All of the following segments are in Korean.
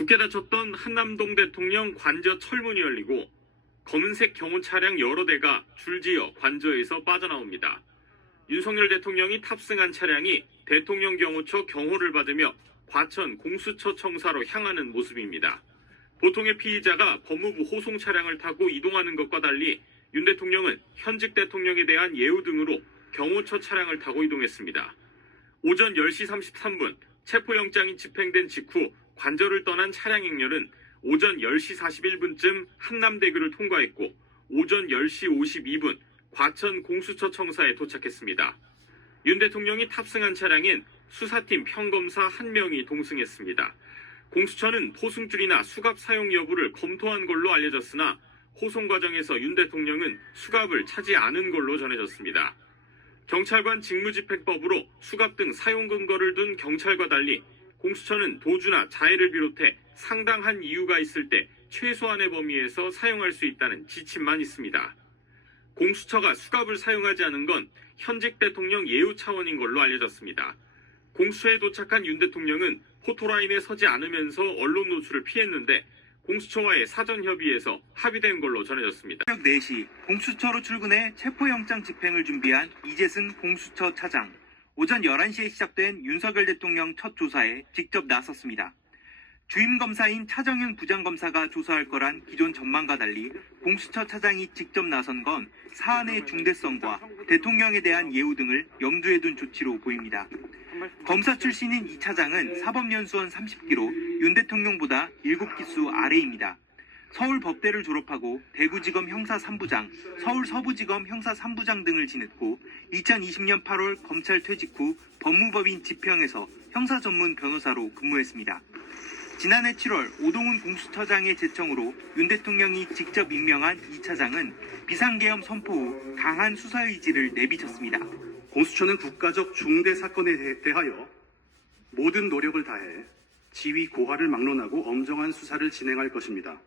굳게 닫혔던 한남동 대통령 관저 철문이 열리고 검은색 경호 차량 여러 대가 줄지어 관저에서 빠져나옵니다. 윤석열 대통령이 탑승한 차량이 대통령 경호처 경호를 받으며 과천 공수처 청사로 향하는 모습입니다. 보통의 피의자가 법무부 호송 차량을 타고 이동하는 것과 달리 윤 대통령은 현직 대통령에 대한 예우 등으로 경호처 차량을 타고 이동했습니다. 오전 10시 33분 체포영장이 집행된 직후 관저를 떠난 차량 행렬은 오전 10시 41분쯤 한남대교를 통과했고 오전 10시 52분 과천 공수처 청사에 도착했습니다. 윤 대통령이 탑승한 차량엔 수사팀 평검사 1명이 동승했습니다. 공수처는 포승줄이나 수갑 사용 여부를 검토한 걸로 알려졌으나 호송 과정에서 윤 대통령은 수갑을 차지 않은 걸로 전해졌습니다. 경찰관 직무집행법으로 수갑 등 사용 근거를 둔 경찰과 달리 공수처는 도주나 자해를 비롯해 상당한 이유가 있을 때 최소한의 범위에서 사용할 수 있다는 지침만 있습니다. 공수처가 수갑을 사용하지 않은 건 현직 대통령 예우 차원인 걸로 알려졌습니다. 공수처에 도착한 윤 대통령은 포토라인에 서지 않으면서 언론 노출을 피했는데 공수처와의 사전 협의에서 합의된 걸로 전해졌습니다. 새벽 4시 공수처로 출근해 체포영장 집행을 준비한 이재승 공수처 차장. 오전 11시에 시작된 윤석열 대통령 첫 조사에 직접 나섰습니다. 주임 검사인 차정윤 부장검사가 조사할 거란 기존 전망과 달리 공수처 차장이 직접 나선 건 사안의 중대성과 대통령에 대한 예우 등을 염두에 둔 조치로 보입니다. 검사 출신인 이 차장은 사법연수원 30기로 윤 대통령보다 7기수 아래입니다. 서울법대를 졸업하고 대구지검 형사 3부장, 서울 서부지검 형사 3부장 등을 지냈고 2020년 8월 검찰 퇴직 후 법무법인 지평에서 형사 전문 변호사로 근무했습니다. 지난해 7월 오동훈 공수처장의 제청으로 윤 대통령이 직접 임명한 이 차장은 비상계엄 선포 후 강한 수사 의지를 내비쳤습니다. 공수처는 국가적 중대 사건에 대하여 모든 노력을 다해 지위 고하를 막론하고 엄정한 수사를 진행할 것입니다.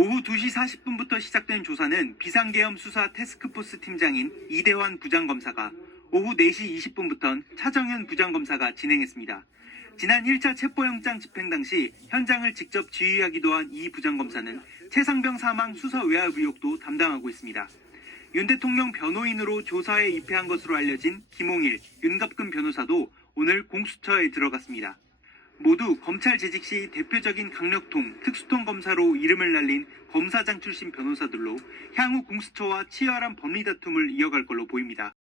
오후 2시 40분부터 시작된 조사는 비상계엄 수사 태스크포스 팀장인 이대환 부장검사가, 오후 4시 20분부터는 차정현 부장검사가 진행했습니다. 지난 1차 체포영장 집행 당시 현장을 직접 지휘하기도 한 이 부장검사는 최상병 사망 수사 외압 의혹도 담당하고 있습니다. 윤 대통령 변호인으로 조사에 입회한 것으로 알려진 김홍일, 윤갑근 변호사도 오늘 공수처에 들어갔습니다. 모두 검찰 재직 시 대표적인 강력통, 특수통 검사로 이름을 날린 검사장 출신 변호사들로 향후 공수처와 치열한 법리 다툼을 이어갈 걸로 보입니다.